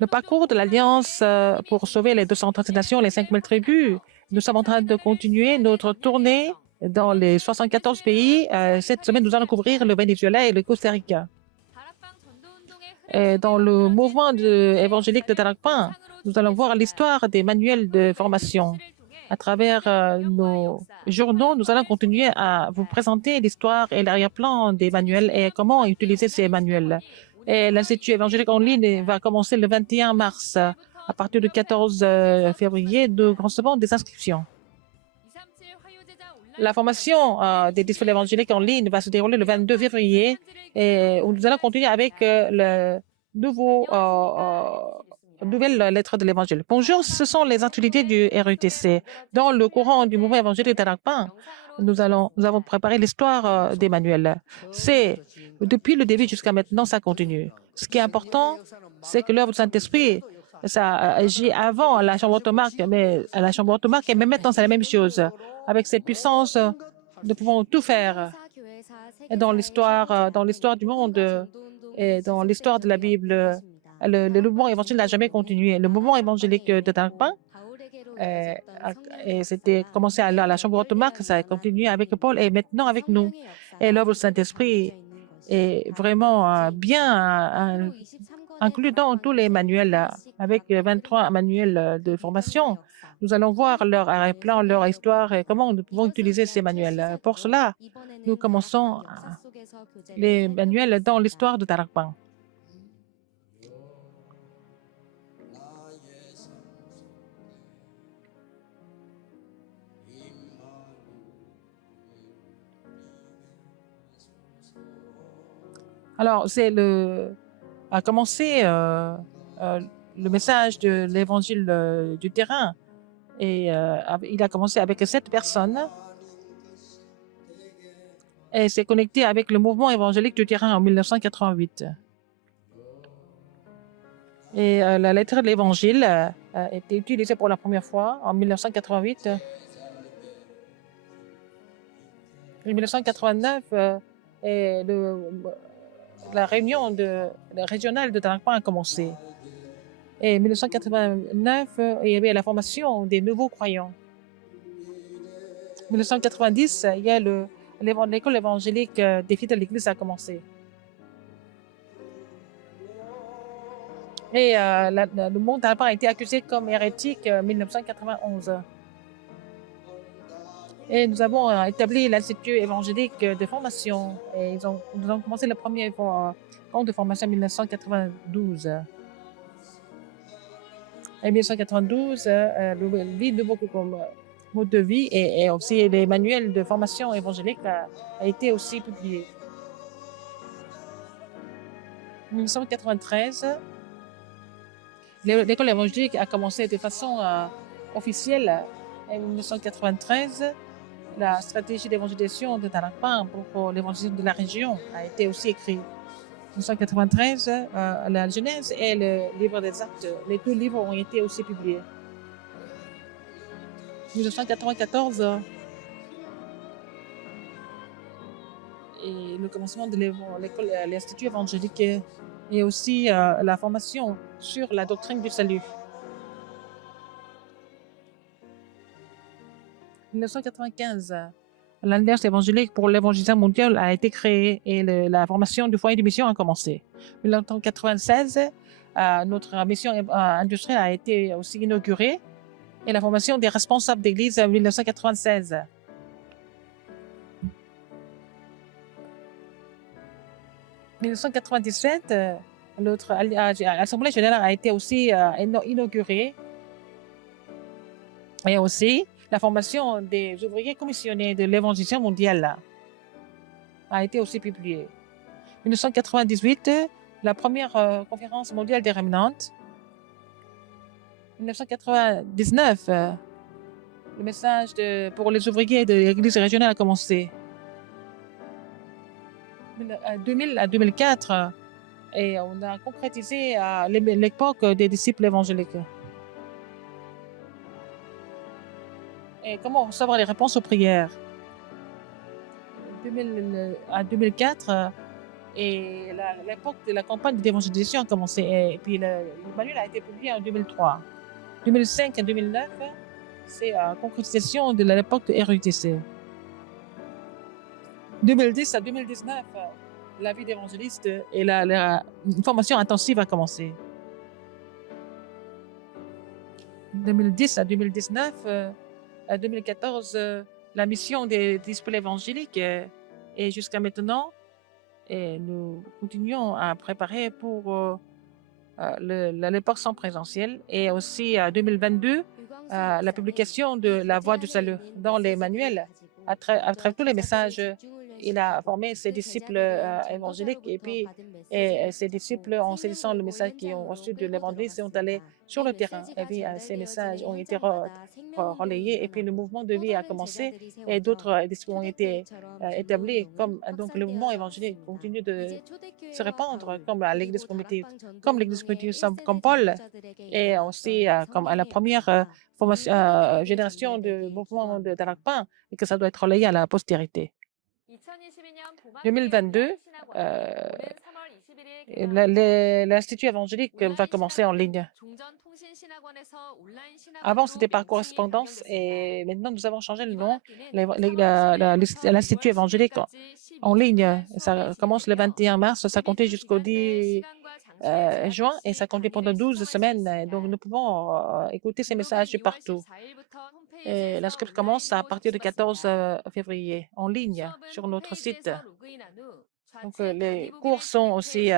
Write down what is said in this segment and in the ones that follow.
Le parcours de l'Alliance pour sauver les 230 nations, les 5000 tribus, nous sommes en train de continuer notre tournée dans les 74 pays. Cette semaine, nous allons couvrir le Venezuela et le Costa Rica. Et dans le mouvement évangélique de Tarakpan, nous allons voir l'histoire des manuels de formation. À travers nos journaux, nous allons continuer à vous présenter l'histoire et l'arrière-plan des manuels et comment utiliser ces manuels. Et l'Institut évangélique en ligne va commencer le 21 mars. À partir du 14 février, nous recevons des inscriptions. La formation des disciples évangéliques en ligne va se dérouler le 22 février et nous allons continuer avec le nouvelle lettre de l'évangile. Bonjour, ce sont les actualités du RUTC. Dans le courant du mouvement évangélique d'Arakpan, nous avons préparé l'histoire des manuels. C'est depuis le début jusqu'à maintenant, ça continue. Ce qui est important, c'est que l'œuvre du Saint-Esprit, ça agit avant la chambre automarque, mais à la chambre automarque, et même maintenant, c'est la même chose. Avec cette puissance, nous pouvons tout faire. Et dans l'histoire du monde et dans l'histoire de la Bible, le mouvement évangélique n'a jamais continué. Le mouvement évangélique de Tarpin, et c'était commencé à la chambre automarque, ça a continué avec Paul et maintenant avec nous. Et l'œuvre du Saint-Esprit est vraiment bien inclus dans tous les manuels, avec 23 manuels de formation. Nous allons voir leur plan, leur histoire et comment nous pouvons utiliser ces manuels. Pour cela, nous commençons les manuels dans l'histoire de Tarakpan. Alors, a commencé le message de l'évangile du terrain et il a commencé avec 7 personnes et s'est connecté avec le mouvement évangélique du terrain en 1988. Et la lettre de l'évangile a été utilisée pour la première fois en 1988. En 1989, la réunion régionale de Tarakpan a commencé. Et en 1989, il y avait la formation des nouveaux croyants. En 1990, il y a l'école évangélique des filles de l'Église a commencé. Et le monde Tarakpan a été accusé comme hérétique en 1991. Et nous avons établi l'Institut évangélique de formation. Et nous avons commencé le premier camp de formation en 1992. En 1992, le nouveau mode de vie et aussi les manuels de formation évangélique a été aussi publié. En 1993, l'école évangélique a commencé de façon officielle. En 1993, la stratégie d'évangélisation de Tarakpan pour l'évangélisation de la région a été aussi écrite. En 1993, la Genèse et le livre des Actes, les 2 livres ont été aussi publiés. En 1994, et le commencement de l'école, l'Institut évangélique et aussi la formation sur la doctrine du salut. En 1995, l'Alliance évangélique pour l'évangélisation mondiale a été créée et la formation du foyer de mission a commencé. En 1996, notre mission industrielle a été aussi inaugurée et la formation des responsables d'église en 1996. En 1997, notre Assemblée générale a été aussi inaugurée et aussi la formation des ouvriers commissionnés de l'évangélisation mondiale a été aussi publiée. En 1998, la première conférence mondiale des rémanentes. En 1999, le message pour les ouvriers de l'église régionale a commencé. En 2000 à 2004, et on a concrétisé l'époque des disciples évangéliques. Et comment recevoir les réponses aux prières. À 2004, Et l'époque de la campagne d'évangélisation a commencé. Et puis le manuel a été publié en 2003. 2005 à 2009, c'est la concrétisation de l'époque de RUTC. 2010 à 2019, la vie d'évangéliste et une formation intensive a commencé. 2010 à 2019, à 2014, la mission des disciples évangéliques et jusqu'à maintenant, et nous continuons à préparer pour l'époque sans présentiel et aussi à 2022, la publication de la voie du salut dans les manuels à travers tous les messages. Il a formé ses disciples évangéliques et puis ses disciples, en saisissant le message qu'ils ont reçu de l'évangile, sont allés sur le terrain. Et puis ces messages ont été relayés et puis le mouvement de vie a commencé et d'autres disciples ont été établis. Donc le mouvement évangélique continue de se répandre comme à l'église primitive, comme Paul et aussi comme à la première génération de mouvement de Darakpan et que ça doit être relayé à la postérité. 2022, l'Institut évangélique va commencer en ligne. Avant, c'était par correspondance et maintenant, nous avons changé le nom, l'Institut évangélique en ligne. Ça commence le 21 mars, ça comptait jusqu'au 10 juin et ça comptait pendant 12 semaines. Donc, nous pouvons écouter ces messages de partout. L'inscription commence à partir du 14 février en ligne sur notre site. Donc, les cours sont aussi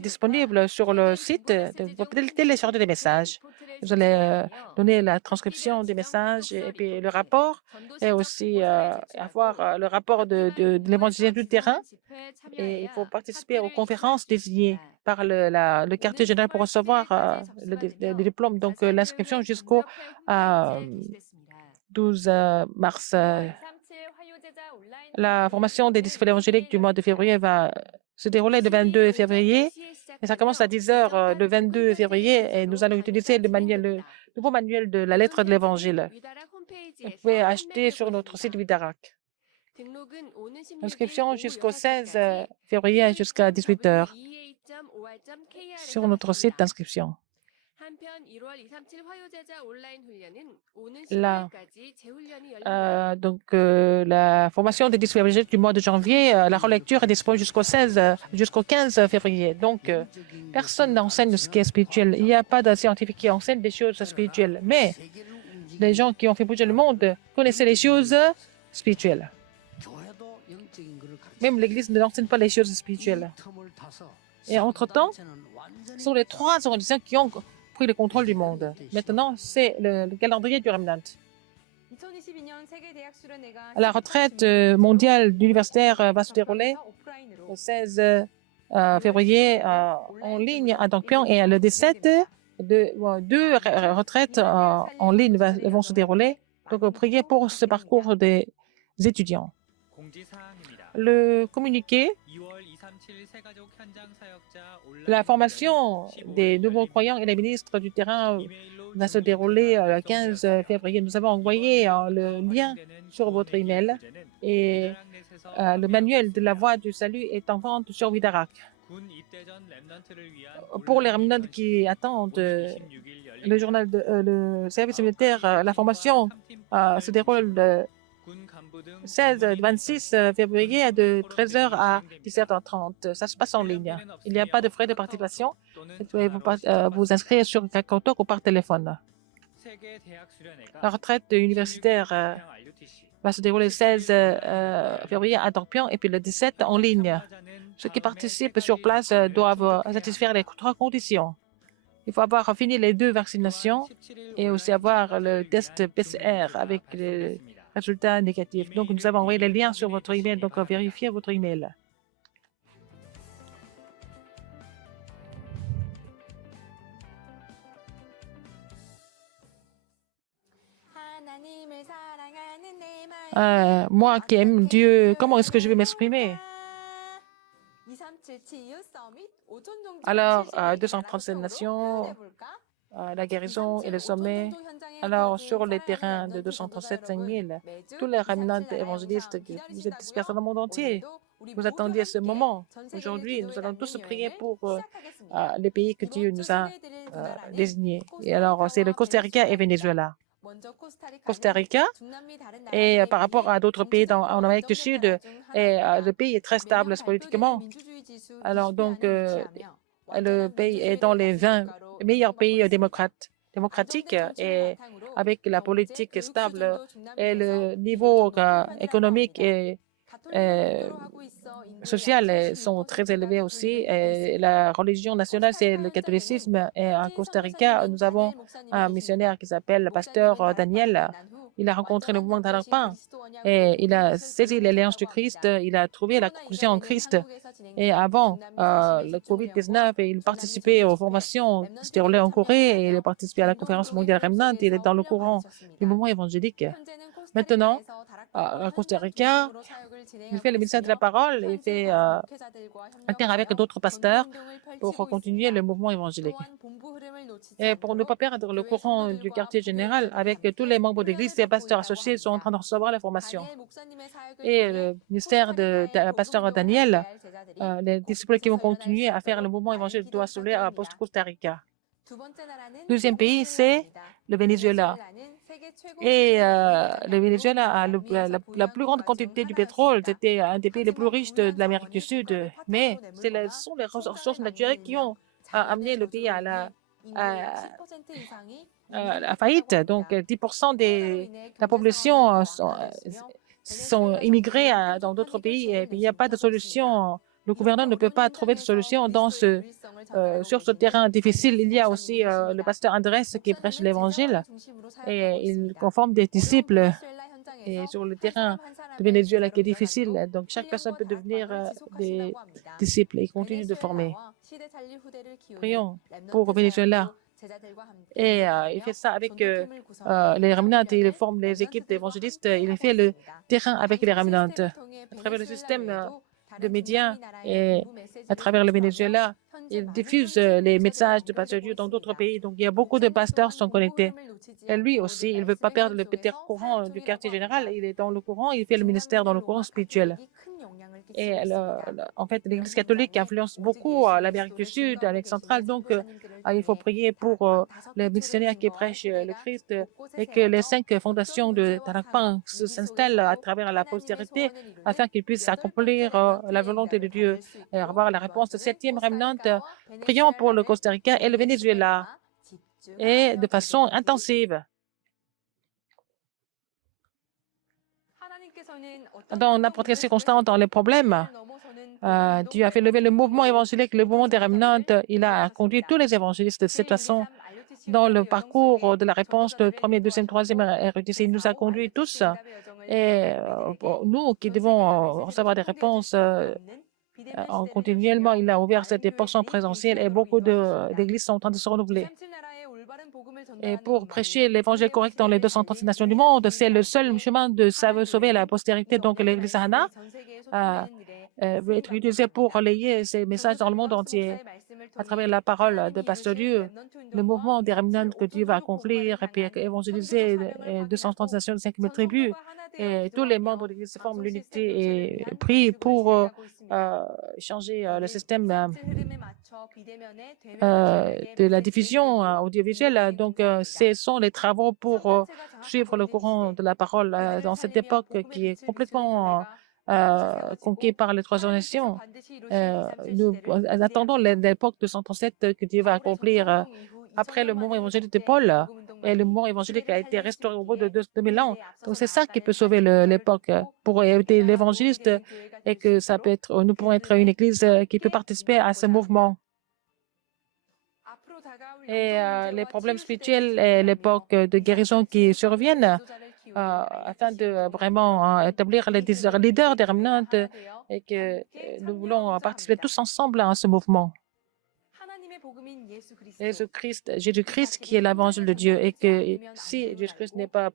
disponibles sur le site. Vous pouvez télécharger des messages. Vous allez donner la transcription des messages et puis le rapport et aussi avoir le rapport de l'évangélisation du terrain. Et il faut participer aux conférences désignées par le quartier général pour recevoir le diplôme. Donc, l'inscription jusqu'au 12 mars. La formation des disciples évangéliques du mois de février va se dérouler le 22 février et ça commence à 10 h le 22 février et nous allons utiliser le nouveau manuel de la lettre de l'évangile. Vous pouvez acheter sur notre site Vidarak. Inscription jusqu'au 16 février jusqu'à 18 h sur notre site d'inscription. La formation des disciples évangéliques du mois de janvier, la relecture est disponible jusqu'au 15 février. Donc, personne n'enseigne ce qui est spirituel. Il n'y a pas de scientifique qui enseigne des choses spirituelles. Mais les gens qui ont fait bouger le monde connaissaient les choses spirituelles. Même l'Église ne n'enseigne pas les choses spirituelles. Et entre-temps, ce sont les trois organisations qui ont pris le contrôle du monde. Maintenant, c'est le calendrier du Remnant. La retraite mondiale universitaire va se dérouler le 16 février en ligne à Dongpyeong et le 17, deux retraites en ligne vont se dérouler. Donc, priez pour ce parcours des étudiants. Le communiqué, la formation des nouveaux croyants et les ministres du terrain va se dérouler le 15 février. Nous avons envoyé le lien sur votre email et le manuel de la voie du salut est en vente sur Vidarak. Pour les remnants qui attendent le service militaire, la formation se déroule le 26 février de 13 h à 17 h 30. Ça se passe en ligne. Il n'y a pas de frais de participation. Vous pouvez vous inscrire sur Kakao ou par téléphone. La retraite universitaire va se dérouler le 16 février à Dongpyeong et puis le 17 en ligne. Ceux qui participent sur place doivent satisfaire les 3 conditions. Il faut avoir fini les 2 vaccinations et aussi avoir le test PCR avec les résultats négatifs. Donc, nous avons envoyé les liens sur votre email. Donc, vérifiez votre email. Moi qui aime Dieu, comment est-ce que je vais m'exprimer? Alors, 237 nations, la guérison et le sommet. Alors, sur les terrains de 237 5000, tous les remnants évangélistes, vous êtes dispersés dans le monde entier. Vous attendiez ce moment. Aujourd'hui, nous allons tous prier pour les pays que Dieu nous a désignés. Et alors, c'est le Costa Rica et Venezuela. Costa Rica, et par rapport à d'autres pays en Amérique du Sud, le pays est très stable politiquement. Alors, donc, le pays est dans les 20 meilleurs pays démocratiques et avec la politique stable et le niveau économique et social sont très élevés aussi. Et la religion nationale, c'est le catholicisme. Et à Costa Rica, nous avons un missionnaire qui s'appelle le pasteur Daniel. Il a rencontré le mouvement d'Aragpan et il a saisi l'alliance du Christ. Il a trouvé la conclusion en Christ. Et avant le COVID-19, il participait aux formations qui se déroulaient en Corée et il a participé à la conférence mondiale Remnant. Il est dans le courant du mouvement évangélique. Maintenant, à Costa Rica, il fait le ministère de la parole et fait alterne avec d'autres pasteurs pour continuer le mouvement évangélique. Et pour ne pas perdre le courant du quartier général, avec tous les membres d'église et pasteurs associés sont en train de recevoir la formation. Et le ministère de pasteur Daniel, les disciples qui vont continuer à faire le mouvement évangélique doit soulever à Costa Rica. Deuxième pays, c'est le Venezuela. Et le Venezuela a la plus grande quantité du pétrole. C'était un des pays les plus riches de l'Amérique du Sud. Mais ce sont les ressources naturelles qui ont amené le pays à la faillite. Donc, 10% de la population sont immigrés dans d'autres pays et il n'y a pas de solution. Le gouvernement ne peut pas trouver de solution sur ce terrain difficile. Il y a aussi le pasteur Andrés qui prêche l'Évangile et il conforme des disciples. Et sur le terrain de Venezuela qui est difficile, donc chaque personne peut devenir des disciples et continue de former. Prions pour Venezuela. Et il fait ça avec les remnants. Il forme les équipes d'évangélistes. Il fait le terrain avec les remnants. À travers le système de médias et à travers le Venezuela, il diffuse les messages de Pasteur Dieu dans d'autres pays. Donc, il y a beaucoup de pasteurs qui sont connectés. Et lui aussi, il ne veut pas perdre le petit courant du quartier général. Il est dans le courant, il fait le ministère dans le courant spirituel. Et en fait, l'Église catholique influence beaucoup l'Amérique du Sud, l'Amérique centrale. Donc, il faut prier pour les missionnaires qui prêchent le Christ et que les 5 fondations de Tarakpan s'installent à travers la postérité afin qu'ils puissent accomplir la volonté de Dieu et avoir la réponse de 7e remnant. Prions pour le Costa Rica et le Venezuela et de façon intensive. Dans n'importe quelle circonstance, dans les problèmes, Dieu a fait lever le mouvement évangélique, le mouvement des remnants. Il a conduit tous les évangélistes de cette façon dans le parcours de la réponse de premier, deuxième, troisième RUTC. Il nous a conduits tous. Et nous qui devons recevoir des réponses continuellement, il a ouvert cette portion présentielle et beaucoup d'églises sont en train de se renouveler. Et pour prêcher l'évangile correct dans les 236 nations du monde, c'est le seul chemin de sauver la postérité. Donc, l'Église Hana veut être utilisée pour relayer ces messages dans le monde entier à travers la parole de Pasteur Dieu, le mouvement des remnants que Dieu va accomplir et puis évangéliser 230 nations de 5000 tribus. Et tous les membres de l'Église forment l'unité et prient pour changer le système de la diffusion audiovisuelle. Donc, ce sont les travaux pour suivre le courant de la parole dans cette époque qui est complètement conquis par les 3 nations. Nous attendons l'époque de 137 que Dieu va accomplir après le mouvement évangélique de Paul. Et le mouvement évangélique a été restauré au bout de 2000 ans. Donc, c'est ça qui peut sauver l'époque pour aider l'évangéliste et que ça peut être, nous pourrons être une église qui peut participer à ce mouvement. Et les problèmes spirituels et l'époque de guérison qui surviennent afin de vraiment établir les leaders des remnants et que nous voulons participer tous ensemble à ce mouvement. Jésus-Christ qui est l'évangile de Dieu et que si Jésus-Christ n'est pas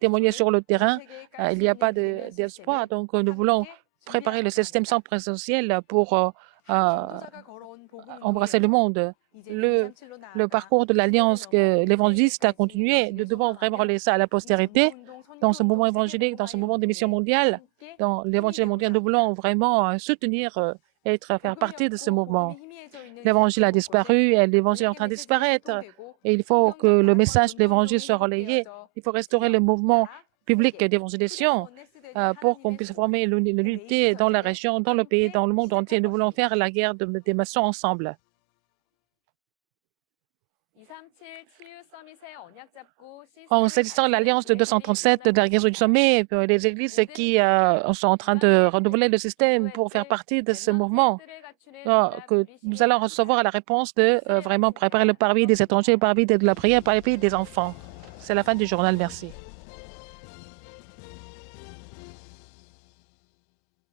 témoigné sur le terrain, il n'y a pas d'espoir. Donc, nous voulons préparer le système sans présentiel pour embrasser le monde. Le parcours de l'Alliance que l'évangéliste a continué. Nous devons vraiment relayer ça à la postérité. Dans ce mouvement évangélique, dans ce mouvement des missions mondiales, dans l'évangile mondial, nous voulons vraiment soutenir faire partie de ce mouvement. L'évangile a disparu et l'évangile est en train de disparaître. Et il faut que le message de l'évangile soit relayé. Il faut restaurer le mouvement public d'évangélisation pour qu'on puisse former l'unité dans la région, dans le pays, dans le monde entier. Nous voulons faire la guerre des nations ensemble. En saisissant l'alliance de 237 de la guerre du sommet, les églises qui sont en train de renouveler le système pour faire partie de ce mouvement, que nous allons recevoir la réponse de vraiment préparer le parvis des étrangers, le parvis de la prière, le parvis des enfants. C'est la fin du journal. Merci.